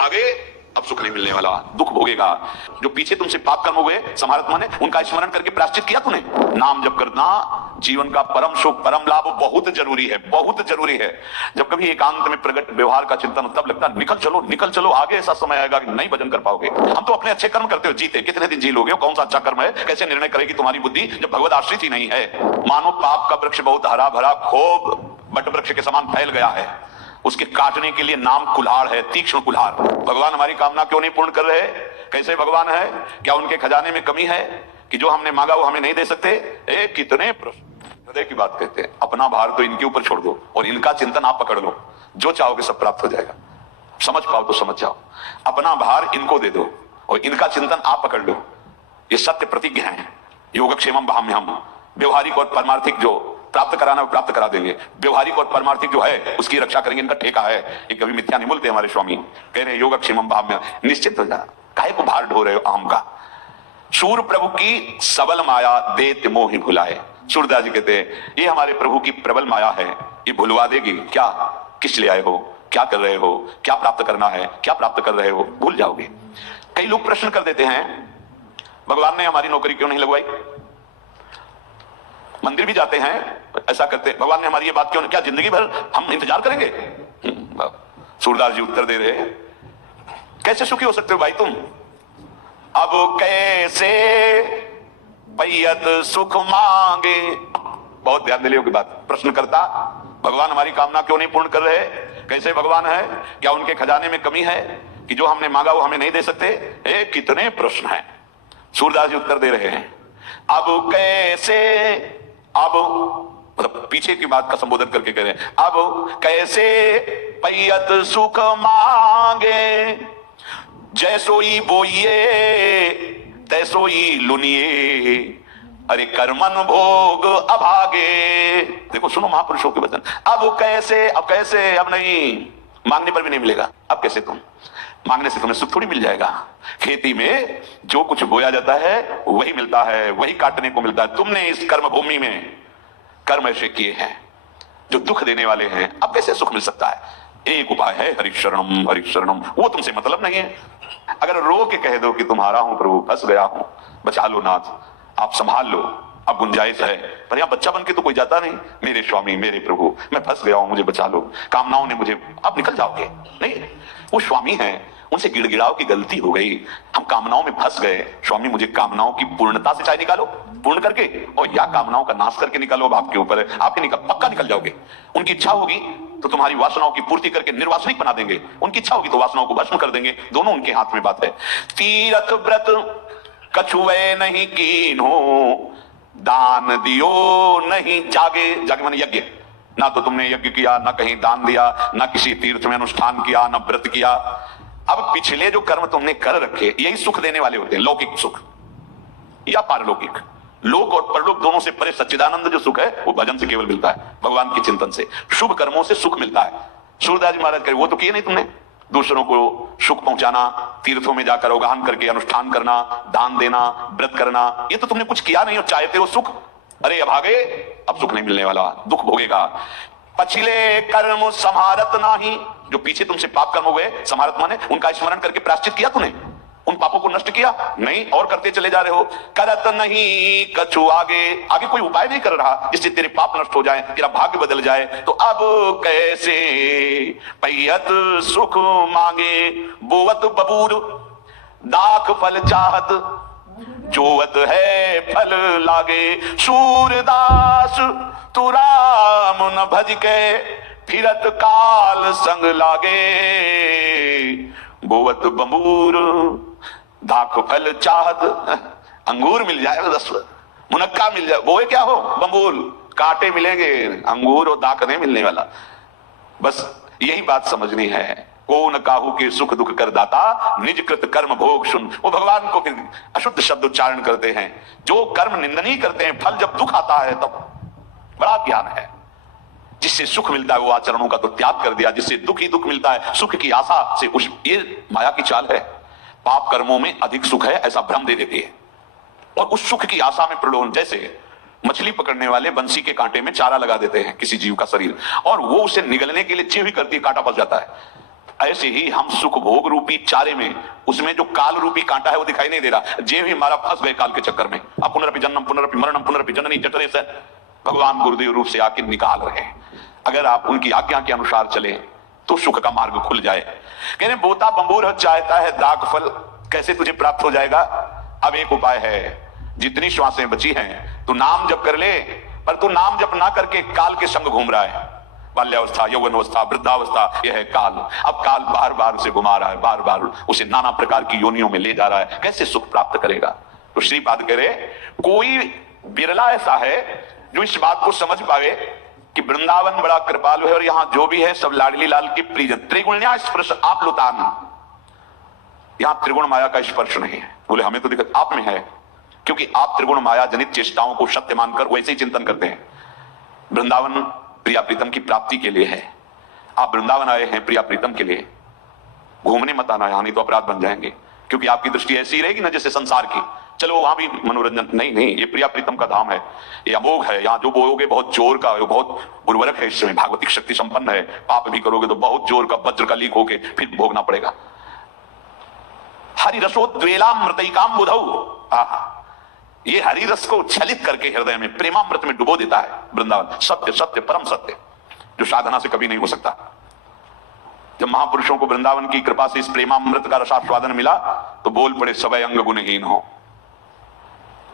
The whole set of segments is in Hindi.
भागे अब सुख नहीं मिलने वाला, दुख भोगेगा। जो पीछे तुमसे पाप कर्म हुए समारत माने उनका स्मरण करके प्रायश्चित किया तूने, नाम जप करना जीवन का परम सुख परम लाभ बहुत जरूरी है, बहुत जरूरी है। जब कभी एकांत में प्रकट व्यवहार का चिंतन तब लगता निकल चलो आगे, ऐसा समय आएगा कि नहीं भजन कर पाओगे। हम तो अपने अच्छे कर्म करते हो जीते, कितने दिन जी लोगे, कौन सा अच्छा कर्म है, कैसे निर्णय करेगी तुम्हारी बुद्धि जब भगवत आश्रित ही नहीं है। मानो पाप का वृक्ष बहुत हरा भरा खूब बट वृक्ष के समान फैल गया है, उसके काटने के लिए नाम कुल्हाड़ है, तीक्ष्ण कुल्हाड़। भगवान हमारी कामना क्यों नहीं पूर्ण कर रहे? कैसे भगवान है? क्या उनके खजाने में कमी है कि जो हमने मांगा वो हमें नहीं दे सकते? कितने प्रश्न हृदय की बात कहते हैं। अपना भार तो इनके ऊपर छोड़ दो और इनका चिंतन आप पकड़ लो, जो चाहोगे सब प्राप्त हो जाएगा। समझ पाओ तो समझ जाओ, अपना भार इनको दे दो और इनका चिंतन आप पकड़ लो। ये सत्य प्रतिज्ञा है। योगक्षेमम भाम्यहम, व्यवहारिक और परमार्थिक जो प्राप्त कराना प्राप्त करा देंगे, व्यवहारिक और परमार्थिक जो है उसकी रक्षा करेंगे, इनका ठेका है। ये कभी मिथ्या नहीं बोलते हमारे स्वामी, कह रहे योगक्षेमम भाम्य। निश्चित हो जा, काहे को भार ढो रहे हो आम का? सूर प्रभु की सबल माया देत मोहि भुलाए। सूरदास जी कहते हैं ये हमारे प्रभु की प्रबल माया है, ये भुलवा देगी। क्या किस लिए आए हो, क्या कर रहे हो, क्या प्राप्त करना है, क्या प्राप्त कर रहे हो, भूल जाओगे। कई लोग प्रश्न कर देते हैं भगवान ने हमारी नौकरी क्यों नहीं लगवाई? मंदिर भी जाते हैं ऐसा करते, भगवान ने हमारी ये बात क्यों, क्या जिंदगी भर हम इंतजार करेंगे? सूरदास जी उत्तर दे रहे, कैसे सुखी हो सकते हो भाई तुम? अब कैसे पैयत सुख मांगे। बहुत ध्यान दिलियो की बात। प्रश्न करता भगवान हमारी कामना क्यों नहीं पूर्ण कर रहे? कैसे भगवान है? क्या उनके खजाने में कमी है कि जो हमने मांगा वो हमें नहीं दे सकते? कितने प्रश्न हैं। सूरदास जी उत्तर दे रहे हैं, अब कैसे, अब मतलब पीछे की बात का संबोधन करके कह रहे हैं, अब कैसे पैयत सुख मांगे, जैसोई बोइए तैसोई लुनिए, अरे कर्मन भोग अभागे। देखो सुनो महापुरुषों के वचन। अब कैसे, अब कैसे, अब नहीं, मांगने पर भी नहीं मिलेगा। अब कैसे? तुम मांगने से तुम्हें सुख थोड़ी मिल जाएगा। खेती में जो कुछ बोया जाता है वही मिलता है, वही काटने को मिलता है। तुमने इस कर्म भूमि में कर्म ऐसे किए हैं जो दुख देने वाले हैं, अब कैसे सुख मिल सकता है? एक उपाय है, हरिशरणम हरिशरणम। वो तुमसे मतलब नहीं है। अगर रो के कह दो कि तुम्हारा हूं प्रभु, फंस गया हूं, बचा लो नाथ, आप संभाल लो, अब गुंजाइश है। पर यहां बच्चा बन के तो कोई जाता नहीं, मेरे स्वामी मेरे प्रभु मैं फंस गया हूं, मुझे बचा लो, कामनाओं ने मुझे, आप निकल जाओगे। नहीं, वो स्वामी है, उनसे गिड़गिड़ाओ की गलती हो गई, हम कामनाओं में फंस गए, स्वामी मुझे कामनाओं की पूर्णता से चाहे निकालो, पूर्ण करके, और या कामनाओं का नाश करके निकालो। अब आपके ऊपर है, आप ही पक्का निकल जाओगे। उनकी इच्छा होगी तो तुम्हारी वासनाओं की पूर्ति करके निर्वासनिक बना देंगे, उनकी इच्छा होगी तो वासनाओं को भस्म कर देंगे। दोनों उनके हाथ में बात है। तीरथ व्रत कछुए नहीं कीन्हो, दान दियो नहीं जागे। जागे माने यज्ञ, ना तो तुमने यज्ञ किया, ना कहीं दान दिया, ना किसी तीर्थ में अनुष्ठान किया, ना व्रत किया। अब पिछले जो कर्म तुमने कर रखे यही सुख देने वाले होते हैं, लौकिक सुख या पारलौकिक। लोक और परलोक दोनों से परे सच्चिदानंद जो सुख है वो भजन से केवल मिलता है, भगवान के चिंतन से, शुभ कर्मों से सुख मिलता है। सूरदास जी महाराज कहे वो तो किए नहीं तुमने, दूसरों को सुख पहुंचाना, तीर्थों में जाकर अवगाहन करके अनुष्ठान करना, दान देना, व्रत करना, ये तो तुमने कुछ किया नहीं और चाहते हो सुख। अरे अभागे अब सुख नहीं मिलने वाला, दुख भोगेगा। पछिले कर्म समारत नाही, जो पीछे तुमसे पाप कर्म हो गए, समारत माने उनका स्मरण करके प्रायश्चित किया तूने, उन पापों को नष्ट किया नहीं और करते चले जा रहे हो। करत नहीं कछु आगे, आगे कोई उपाय नहीं कर रहा जिससे तेरे पाप नष्ट हो जाए, तेरा भाग्य बदल जाए। तो अब कैसे पैयत सुख मांगे, बोवत बबूर दाख फल चाहत, जोवत है फल लागे। सूरदास तू राम न भज के, फिरत काल संग लागे। बोवत बबूर दाख फल चाहत, अंगूर मिल जाए, रस मुनक्का मिल जाए, बोए क्या हो बबूल, कांटे मिलेंगे, अंगूर और दाख नहीं मिलने वाला। बस यही बात समझनी है। कौन काहू के सुख दुख कर दाता, निज कृत कर्म भोग सुन। वो भगवान को फिर अशुद्ध शब्द उच्चारण करते हैं। जो कर्म निंदनीय करते हैं, फल जब दुख आता है तब बड़ा ज्ञान है। जिससे सुख मिलता है वो आचरणों का तो त्याग कर दिया, जिससे दुख ही दुख मिलता है, सुख की आशा से उस, ये माया की चाल है। पाप कर्मों में अधिक सुख है ऐसा भ्रम दे देती है और उस सुख की आशा में प्रलोभन। जैसे मछली पकड़ने वाले बंसी के कांटे में चारा लगा देते हैं किसी जीव का शरीर, और वो उसे निगलने के लिए चिव ही करती है, कांटा फंस जाता है। ऐसे ही हम सुख भोग रूपी चारे में, उसमें जो काल रूपी कांटा है वो दिखाई नहीं दे रहा, जे भी हमारा फंस गए काल के चक्कर में। अब पुनरपि जन्म पुनरपि मरणम पुनरपि जननी जठरे से भगवान गुरुदेव रूप से आके निकाल रहे हैं। अगर आप उनकी आज्ञा के अनुसार चले तो सुख का मार्ग खुल जाए। कह रहे बोता बंबूर चाहता है दाग फल, कैसे तुझे प्राप्त हो जाएगा? अब एक उपाय है, जितनी श्वासें बची हैं तू नाम जप कर ले, पर तू नाम जप ना करके काल के संग घूम रहा है। बाल्यावस्था, यौवनावस्था, वृद्धावस्था, यह है काल। अब काल बार बार उसे घुमा रहा है, बार बार उसे नाना प्रकार की योनियों में ले जा रहा है। कैसे सुख प्राप्त करेगा? तो श्रीपाद कह रहे कोई बिरला ऐसा है जो इस बात को समझ पावे कि वृंदावन बड़ा कृपालु है और यहां जो भी है सब लाडली लाल की प्रिय। त्रिगुण्या स्पर्श आप लुतान, यहां त्रिगुण माया का स्पर्श नहीं है। बोले हमें तो दिक्कत आप में है, क्योंकि आप त्रिगुण माया जनित चेष्टाओं को सत्य मानकर वैसे ही चिंतन करते हैं। वृंदावन प्रिया प्रीतम की प्राप्ति के लिए है। आप वृंदावन आए हैं प्रिया प्रीतम के लिए, घूमने मत आना यहां, नहीं तो अपराध बन जाएंगे। क्योंकि आपकी दृष्टि ऐसी ही रहेगी ना जैसे संसार की, चलो वहां भी मनोरंजन नहीं, नहीं ये प्रिया प्रीतम का धाम है, ये अमोघ है। यहाँ जो बोलोगे बहुत जोर का, बहुत उर्वरक है, इसमें भागवतिक शक्ति संपन्न है। पाप भी करोगे तो बहुत जोर का वज्र का लीक होके फिर भोगना पड़ेगा। हरि रसोद्वेलाम मृतैकाम बुधौ, ये हरि रस को छलित करके हृदय में प्रेमामृत में डुबो देता है वृंदावन। सत्य सत्य परम सत्य, जो साधना से कभी नहीं हो सकता। जब महापुरुषों को वृंदावन की कृपा से इस प्रेमामृत का रसास्वादन मिला तो बोल पड़े सवै अंग गुणहीन हो।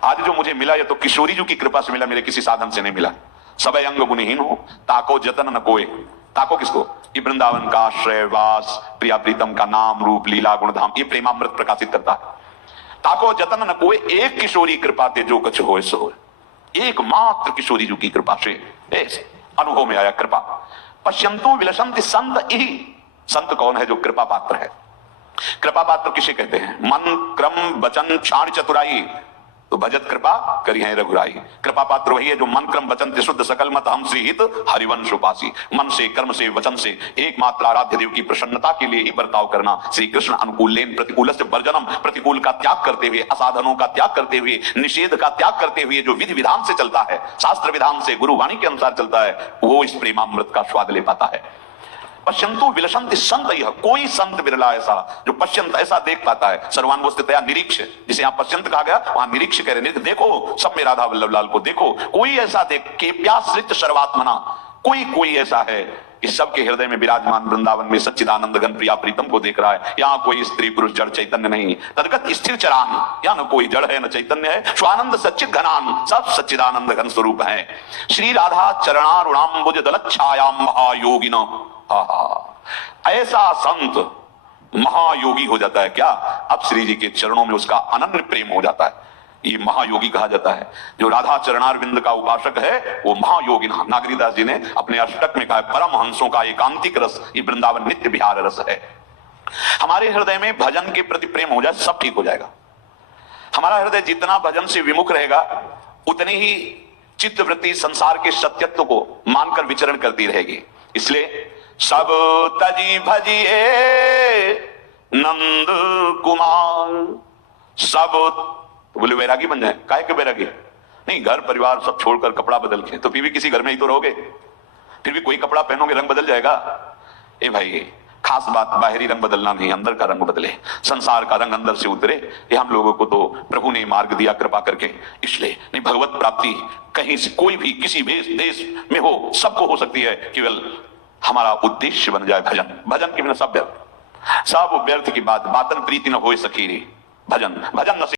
आज जो मुझे मिला ये तो किशोरी जी की कृपा से मिला, मेरे किसी साधन से नहीं मिला। सवै अंग गुणहीन हो, ताको जतन न कोय। ताको किसको? ये वृंदावन का आश्रय वास, प्रिया प्रीतम का नाम रूप लीला गुणधाम, ये प्रेमामृत प्रकाशित करता है। ताको जतन न कोय, एक किशोरी कृपा ते जो कछ होए सो। एकमात्र किशोरी जी की कृपा से ऐसे अनुभव में आया कृपा। पश्यंतु विलसंति संत ही, संत कौन है? जो कृपा पात्र है। कृपा पात्र किसे कहते हैं? मन क्रम वचन क्षाण चतुराई, तो भजत कृपा करी है रघुराई। कृपा पात्र वही है जो मन क्रम वचन शुद्ध सकल मत हम श्रीहित हरिवंश उपासी, मन से कर्म से वचन से एकमात्र आराध्य देव की प्रसन्नता के लिए ही बर्ताव करना। श्री कृष्ण अनुकूलेन प्रतिकूल से वर्जनम, प्रतिकूल का त्याग करते हुए, असाधनों का त्याग करते हुए, निषेध का त्याग करते हुए जो विधि विधान से चलता है, शास्त्र विधान से गुरुवाणी के अनुसार चलता है, वो इस प्रेमामृत का स्वाद ले पाता है। पश्यंतु विलसंत संत, यह कोई संत बिरला ऐसा जो पश्यंत ऐसा देख पाता है। सर्वानुवस्थितया निरीक्ष, जिसे यहाँ पश्यंत कहा गया वहां निरीक्ष कह रहे, देखो सब में राधा वल्लभ लाल को देखो। कोई ऐसा देख के प्याश्रित सर्वात्मना, कोई ऐसा है कि सबके हृदय में विराजमान वृंदावन में सच्चिदानंद घन प्रिया प्रीतम को देख रहा है। यहाँ कोई स्त्री पुरुष जड़ चैतन्य नहीं, तदगत स्थिर चरान, यहाँ न कोई जड़ है न चैतन्य है। स्वानंद सच्चिद घनान, सब सच्चिदानंद घन स्वरूप है। श्री राधा चरणारुणाम्बुज दलच्छायाम महायोगिनो, ऐसा संत महायोगी हो जाता है। क्या? अब श्री जी के चरणों में उसका अनन्य प्रेम हो जाता है। ये महायोगी कहा जाता है। जो राधा चरणारविंद का उपासक है वो महायोगी। नागरीदास जी ने अपने अष्टक में कहा परम हंसों का एकांतिक रस ये वृंदावन नित्य विहार रस है। हमारे हृदय में भजन के प्रति प्रेम हो जाए सब ठीक हो जाएगा। हमारा हृदय जितना भजन से विमुख रहेगा उतनी ही चित्तवृत्ति संसार के सत्यत्व को मानकर विचरण करती रहेगी। इसलिए सब तजी भजिए नंद कुमार, सब बोले वैरागी बन जाए। काहे के वैरागी? नहीं, घर परिवार सब छोड़कर कपड़ा बदल के, तो फिर भी किसी घर में ही तो रहोगे, फिर भी कोई कपड़ा पहनोगे रंग बदल जाएगा। ए भाई, खास बात बाहरी रंग बदलना नहीं, अंदर का रंग बदले, संसार का रंग अंदर से उतरे। ये हम लोगों को तो प्रभु ने मार्ग दिया कृपा करके। इसलिए नहीं, भगवत प्राप्ति कहीं से कोई भी किसी भी देश में हो, सबको हो सकती है, केवल हमारा उद्देश्य बन जाए भजन। भजन के बिना सब व्यर्थ की बात, बातन प्रीति न हो सकी रे। भजन भजन न